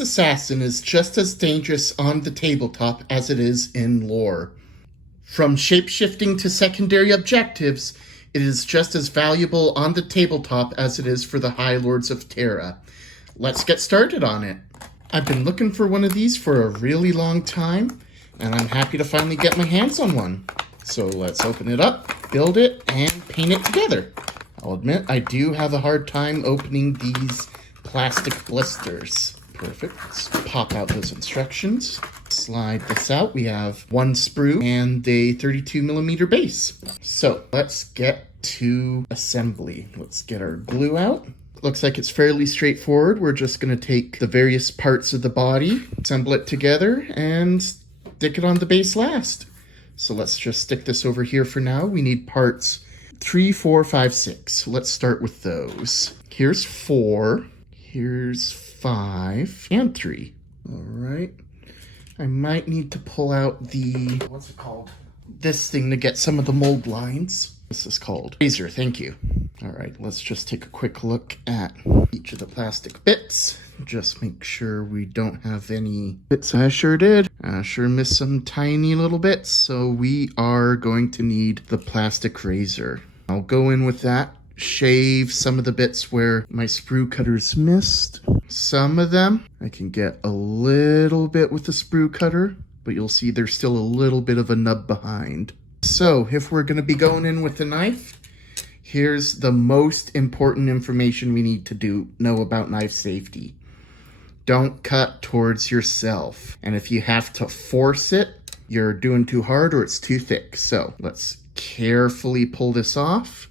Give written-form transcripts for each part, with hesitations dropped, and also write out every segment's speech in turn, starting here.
Callidus Assassin is just as dangerous on the tabletop as it is in lore. From shape-shifting to secondary objectives, it is just as valuable on the tabletop as it is for the High Lords of Terra. Let's get started on it. I've been looking for one of these for a really long time, and I'm happy to finally get my hands on one. So let's open it up, build it, and paint it together. I'll admit, I do have a hard time opening these plastic blisters. Perfect. Let's pop out those instructions. Slide this out. We have one sprue and a 32mm base. So let's get to assembly. Let's get our glue out. Looks like it's fairly straightforward. We're just going to take the various parts of the body, assemble it together, and stick it on the base last. So let's just stick this over here for now. We need parts 3, 4, 5, 6. Let's start with those. Here's 4. Here's 5 and 3. All right. I might need to pull out the, what's it called? This thing to get some of the mold lines. This is called razor, thank you. All right, let's just take a quick look at each of the plastic bits. Just make sure we don't have any bits. I sure did. I sure missed some tiny little bits. So we are going to need the plastic razor. I'll go in with that. Shave some of the bits where my sprue cutters missed. Some of them I can get a little bit with the sprue cutter, but you'll see there's still a little bit of a nub behind. So if we're going to be going in with the knife, here's the most important information we need to know about knife safety. Don't cut towards yourself. And if you have to force it, you're doing too hard or it's too thick. So let's carefully pull this off.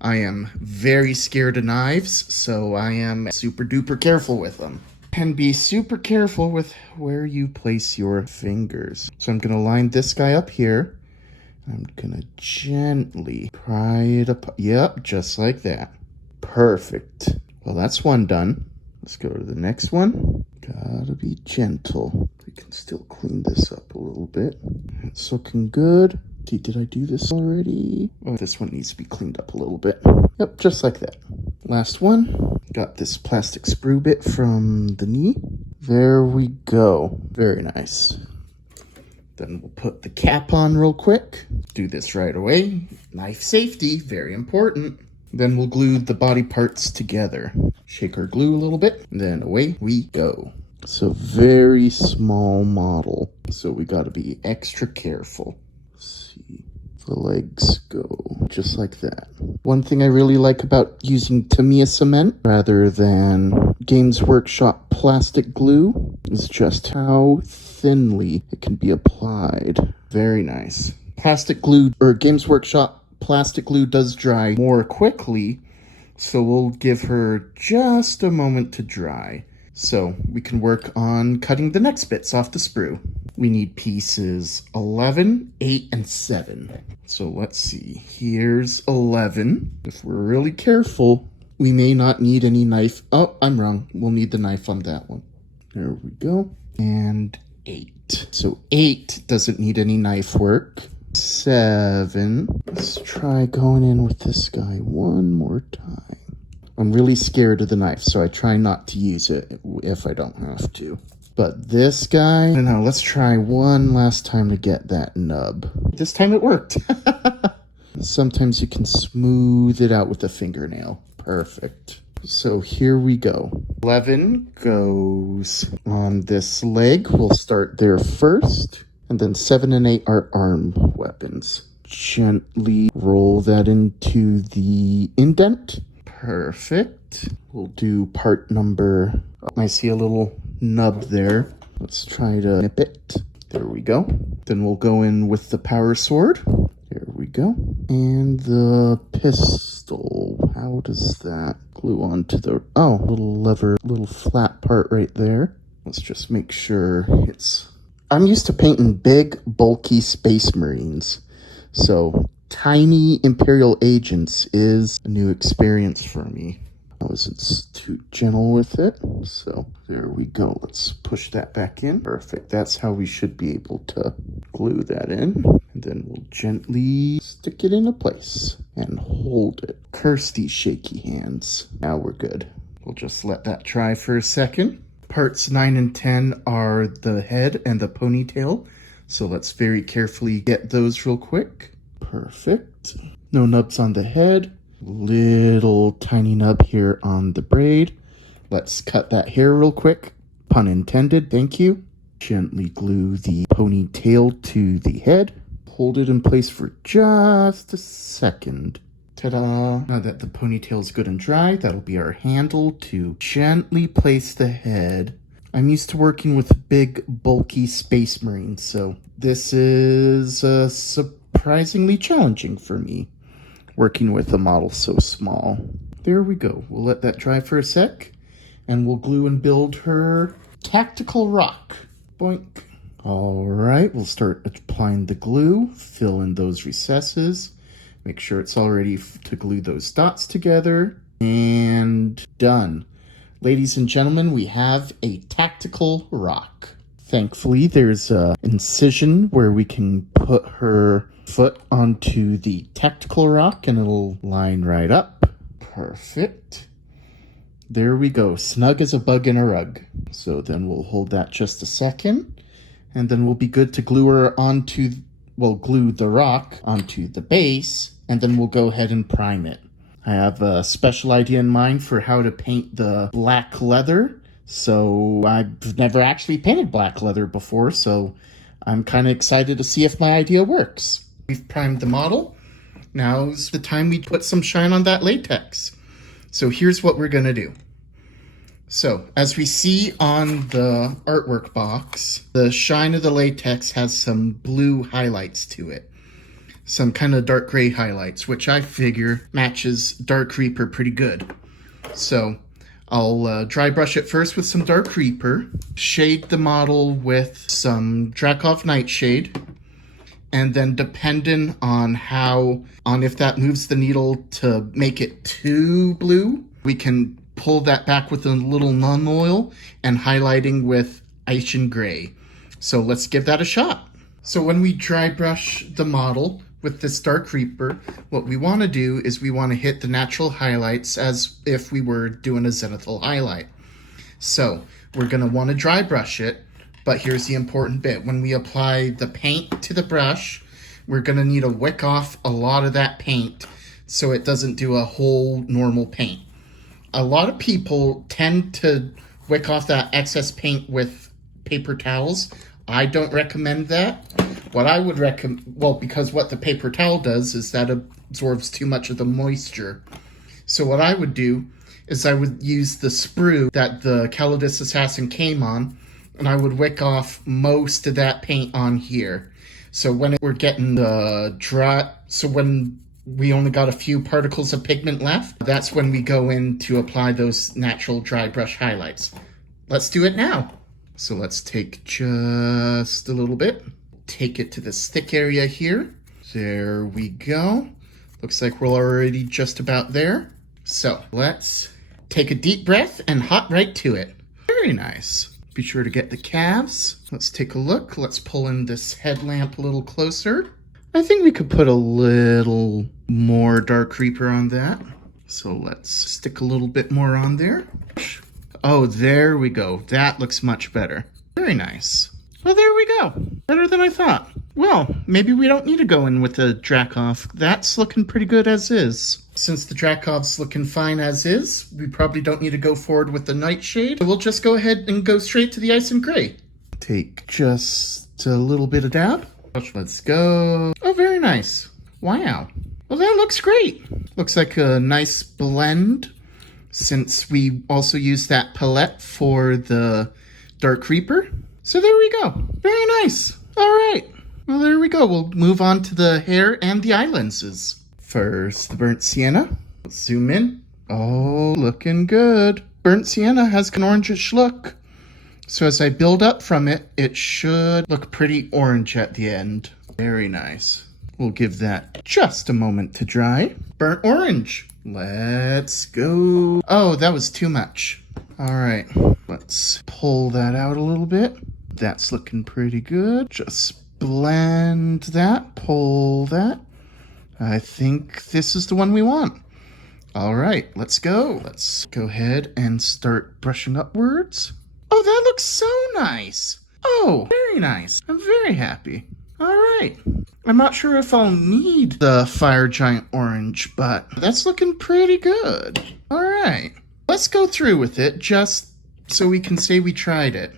I am very scared of knives, so I am super duper careful with them. And be super careful with where you place your fingers. So I'm going to line this guy up here. I'm going to gently pry it up. Yep, just like that. Perfect. Well, that's one done. Let's go to the next one. Gotta be gentle. We can still clean this up a little bit. It's looking good. Did I do this already? Oh, this one needs to be cleaned up a little bit. Yep, just like that. Last one. Got this plastic sprue bit from the knee. There we go. Very nice. Then we'll put the cap on real quick. Do this right away. Knife safety, very important. Then we'll glue the body parts together. Shake our glue a little bit, and then away we go. So very small model. So we gotta be extra careful. Let's see. The legs go just like that. One thing I really like about using Tamiya cement rather than Games Workshop plastic glue is just how thinly it can be applied. Very nice. Plastic glue or Games Workshop plastic glue does dry more quickly, so we'll give her just a moment to dry. So we can work on cutting the next bits off the sprue. We need pieces 11, 8, and 7. So let's see. Here's 11. If we're really careful, we may not need any knife. Oh, I'm wrong. We'll need the knife on that one. There we go. And 8. So 8 doesn't need any knife work. 7. Let's try going in with this guy one more time. I'm really scared of the knife, so I try not to use it if I don't have to. But this guy, I don't know, let's try one last time to get that nub. This time it worked. Sometimes you can smooth it out with a fingernail. Perfect. So here we go. 11 goes on this leg. We'll start there first. And then 7 and 8 are arm weapons. Gently roll that into the indent. Perfect. We'll do part number. I see a little nub there. Let's try to nip it. There we go. Then we'll go in with the power sword. There we go. And the pistol. How does that glue onto the... Oh, little lever, little flat part right there. Let's just make sure it's... I'm used to painting big, bulky Space Marines. So tiny Imperial agents is a new experience for me. I wasn't too gentle with it. So there we go. Let's push that back in. Perfect. That's how we should be able to glue that in. And then we'll gently stick it into place and hold it. Curse these shaky hands. Now we're good. We'll just let that dry for a second. Parts 9 and 10 are the head and the ponytail. So let's very carefully get those real quick. Perfect. No nubs on the head. Little tiny nub here on the braid. Let's cut that hair real quick. Pun intended, thank you. Gently glue the ponytail to the head. Hold it in place for just a second. Ta-da! Now that the ponytail's good and dry, that'll be our handle to gently place the head. I'm used to working with big, bulky space marines, so this is surprisingly challenging for me, working with a model so small. There we go. We'll let that dry for a sec, and we'll glue and build her tactical rock. Boink. All right, we'll start applying the glue, fill in those recesses, make sure it's all ready to glue those dots together, and done. Ladies and gentlemen, we have a tactical rock. Thankfully, there's an incision where we can put her foot onto the tactical rock and it'll line right up. Perfect. There we go, snug as a bug in a rug. So then we'll hold that just a second, and then we'll be good to glue her onto, well, glue the rock onto the base, and then we'll go ahead and prime it. I have a special idea in mind for how to paint the black leather. So I've never actually painted black leather before, so I'm kind of excited to see if my idea works. We've primed the model. Now's the time we put some shine on that latex. So here's what we're gonna do. So as we see on the artwork box, the shine of the latex has some blue highlights to it. Some kind of dark gray highlights, which I figure matches Dark Reaper pretty good. So I'll dry brush it first with some Dark Reaper, shade the model with some Drakov Nightshade, and then depending on if that moves the needle to make it too blue, we can pull that back with a little nun oil and highlighting with Icen Gray. So let's give that a shot. So when we dry brush the model with this Dark Reaper, what we want to do is we want to hit the natural highlights as if we were doing a zenithal highlight. So we're going to want to dry brush it, but here's the important bit. When we apply the paint to the brush, we're going to need to wick off a lot of that paint so it doesn't do a whole normal paint. A lot of people tend to wick off that excess paint with paper towels. I don't recommend that. What I would recommend, well, because what the paper towel does is that absorbs too much of the moisture. So what I would do is I would use the sprue that the Callidus Assassin came on, and I would wick off most of that paint on here. So when we're getting the dry, so when we only got a few particles of pigment left, that's when we go in to apply those natural dry brush highlights. Let's do it now. So let's take just a little bit. Take it to this thick area here. There we go. Looks like we're already just about there. So let's take a deep breath and hop right to it. Very nice. Be sure to get the calves. Let's take a look. Let's pull in this headlamp a little closer. I think we could put a little more Dark Reaper on that. So let's stick a little bit more on there. Oh, there we go. That looks much better. Very nice. Well, there we go. Better than I thought. Well, maybe we don't need to go in with the Drakov. That's looking pretty good as is. Since the Drakov's looking fine as is, we probably don't need to go forward with the Nightshade. So we'll just go ahead and go straight to the Icen Gray. Take just a little bit of dab. Let's go. Oh, very nice. Wow. Well, that looks great. Looks like a nice blend, since we also use that palette for the Dark Reaper. So there we go. Very nice. All right. Well, there we go. We'll move on to the hair and the eye lenses. First, the burnt sienna. Let's zoom in. Oh, looking good. Burnt sienna has an orangish look. So as I build up from it, it should look pretty orange at the end. Very nice. We'll give that just a moment to dry. Burnt orange. Let's go. Oh, that was too much. All right. Let's pull that out a little bit. That's looking pretty good. Just blend that, pull that. I think this is the one we want. All right, let's go. Let's go ahead and start brushing upwards. Oh, that looks so nice. Oh, very nice. I'm very happy. All right. I'm not sure if I'll need the fire giant orange, but that's looking pretty good. All right. Let's go through with it just so we can say we tried it.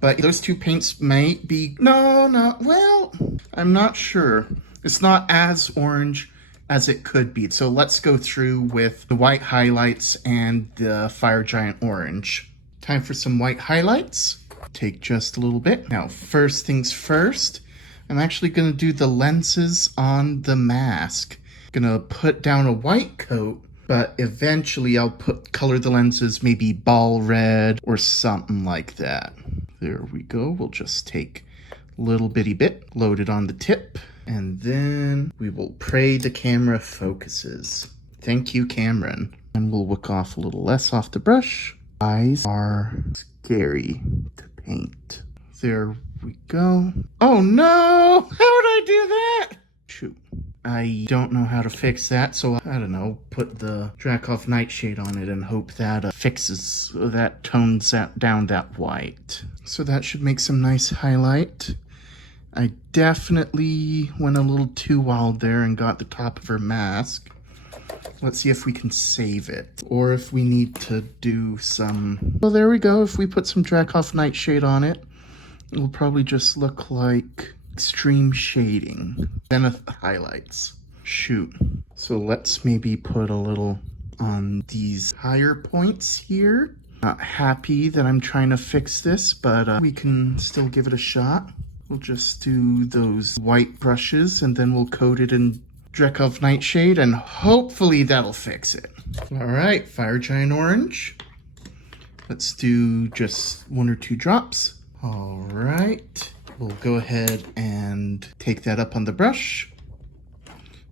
But those two paints might be... well, I'm not sure. It's not as orange as it could be. So let's go through with the white highlights and the fire giant orange. Time for some white highlights. Take just a little bit. Now, first things first, I'm actually going to do the lenses on the mask. I'm going to put down a white coat, but eventually I'll color the lenses maybe ball red or something like that. There we go. We'll just take a little bitty bit, load it on the tip, and then we will pray the camera focuses. Thank you, Cameron. And we'll wick off a little less off the brush. Eyes are scary to paint. There we go. Oh no! How would I do that? Shoot. I don't know how to fix that, so I don't know, put the Dracoff Nightshade on it and hope that tones that down that white. So that should make some nice highlight. I definitely went a little too wild there and got the top of her mask. Let's see if we can save it, or if we need to do some... Well, there we go. If we put some Dracoff Nightshade on it, it'll probably just look like extreme shading. Then highlights. Shoot. So let's maybe put a little on these higher points here. Not happy that I'm trying to fix this, but we can still give it a shot. We'll just do those white brushes, and then we'll coat it in Dracoff Nightshade, and hopefully that'll fix it. All right, Fire Giant Orange. Let's do just 1 or 2 drops. All right, we'll go ahead and take that up on the brush.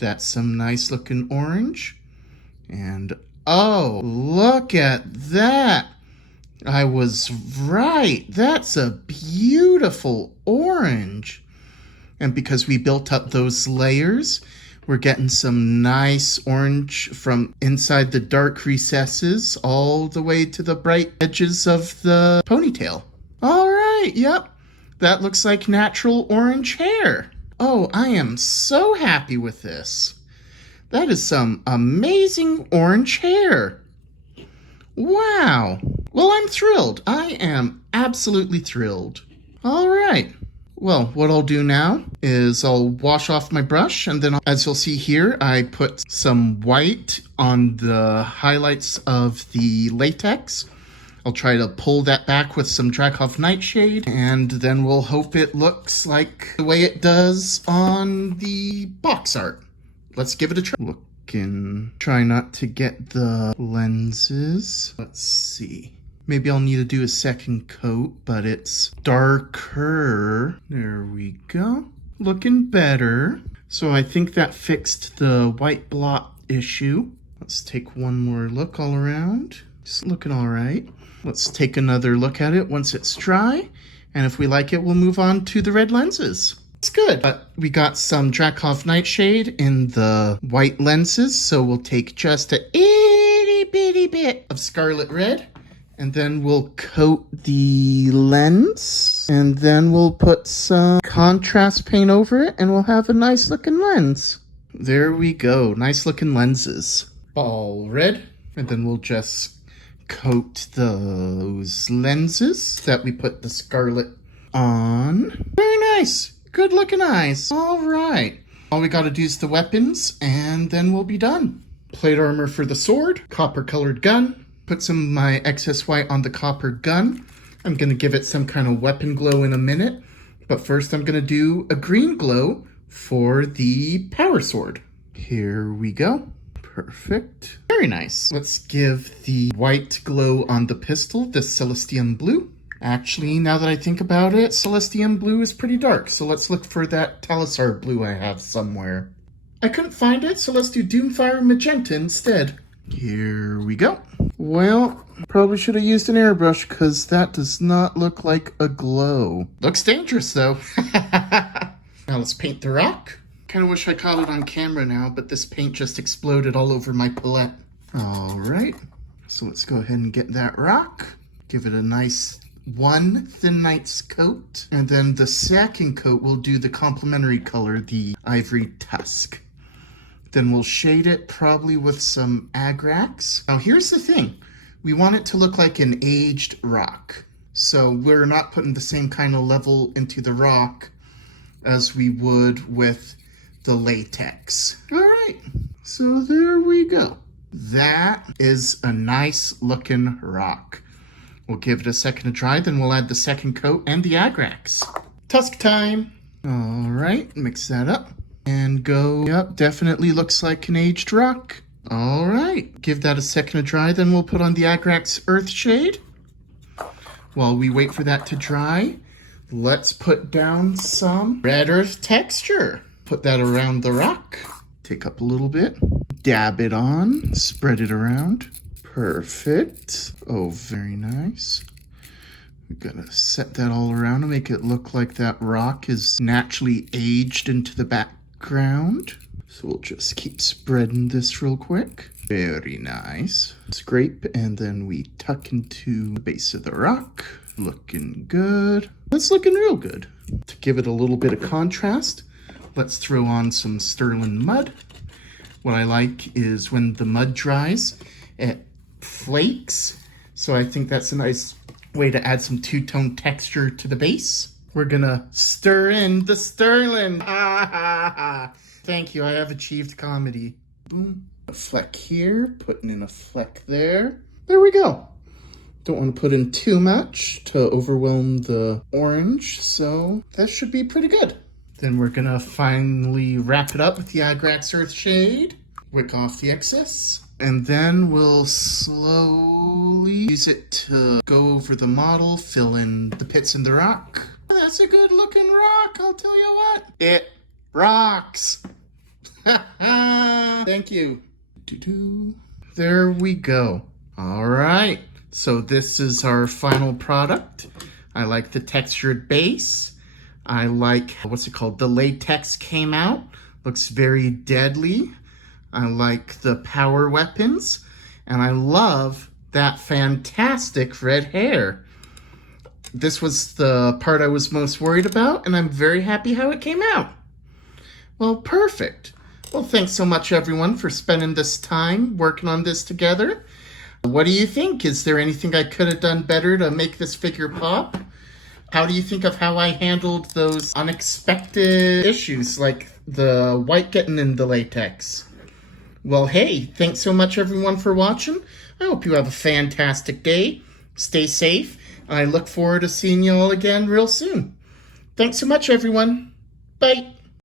That's some nice looking orange. And oh, look at that. I was right. That's a beautiful orange. And because we built up those layers, we're getting some nice orange from inside the dark recesses all the way to the bright edges of the ponytail. All right, yep. That looks like natural orange hair. Oh, I am so happy with this. That is some amazing orange hair. Wow. Well, I'm thrilled. I am absolutely thrilled. All right. Well, what I'll do now is I'll wash off my brush, and then as you'll see here, I put some white on the highlights of the latex. I'll try to pull that back with some Dracoff Nightshade, and then we'll hope it looks like the way it does on the box art. Let's give it a try. Try not to get the lenses. Let's see. Maybe I'll need to do a second coat, but it's darker. There we go. Looking better. So I think that fixed the white blot issue. Let's take one more look all around. It's looking all right. Let's take another look at it once it's dry. And if we like it, we'll move on to the red lenses. It's good. But we got some Dracoff Nightshade in the white lenses. So we'll take just a itty bitty bit of Scarlet Red. And then we'll coat the lens, and then we'll put some contrast paint over it, and we'll have a nice looking lens. There we go, nice looking lenses. Ball red, and then we'll just coat those lenses that we put the scarlet on. Very nice, good looking eyes. All right, all we gotta do is the weapons, and then we'll be done. Plate armor for the sword, copper colored gun. Put some of my excess white on the copper gun. I'm going to give it some kind of weapon glow in a minute. But first I'm going to do a green glow for the power sword. Here we go. Perfect. Very nice. Let's give the white glow on the pistol the Celestium Blue. Actually, now that I think about it, Celestium Blue is pretty dark. So let's look for that Talisar Blue I have somewhere. I couldn't find it, so let's do Doomfire Magenta instead. Here we go. Well, probably should have used an airbrush because that does not look like a glow. Looks dangerous though. Now let's paint the rock. Kind of wish I caught it on camera now, but this paint just exploded all over my palette. All right, so let's go ahead and get that rock. Give it a nice one Thin Knight's coat, and then the second coat will do the complementary color, the ivory tusk. Then we'll shade it probably with some agrax. Now here's the thing. We want it to look like an aged rock. So we're not putting the same kind of level into the rock as we would with the latex. All right, so there we go. That is a nice looking rock. We'll give it a second to dry, then we'll add the second coat and the agrax. Tusk time. All right, mix that up and go. Yep, definitely looks like an aged rock. All right, give that a second to dry, then we'll put on the agrax earth shade. While we wait for that to dry, let's put down some red earth texture. Put that around the rock. Take up a little bit, dab it on, spread it around. Perfect. Oh, very nice. We gotta set that all around to make it look like that rock is naturally aged into the background. So we'll just keep spreading this real quick. Very nice. Scrape, and then we tuck into the base of the rock. Looking good. That's looking real good. To give it a little bit of contrast, let's throw on some sterling mud. What I like is when the mud dries, it flakes. So I think that's a nice way to add some two-tone texture to the base. We're gonna stir in the sterling. Thank you, I have achieved comedy. Boom. A fleck here, putting in a fleck there. There we go. Don't want to put in too much to overwhelm the orange, so that should be pretty good. Then we're gonna finally wrap it up with the agrax earth shade. Wick off the excess. And then we'll slowly use it to go over the model, fill in the pits in the rock. That's a good looking rock, I'll tell you what. It rocks. Thank you. There we go. All right, so this is our final product. I like the textured base. I like, what's it called? The latex came out. Looks very deadly. I like the power weapons. And I love that fantastic red hair. This was the part I was most worried about, and I'm very happy how it came out. Well, perfect. Well, thanks so much, everyone, for spending this time working on this together. What do you think? Is there anything I could have done better to make this figure pop? How do you think of how I handled those unexpected issues, like the white getting in the latex? Well, hey, thanks so much, everyone, for watching. I hope you have a fantastic day. Stay safe. I look forward to seeing you all again real soon. Thanks so much, everyone. Bye.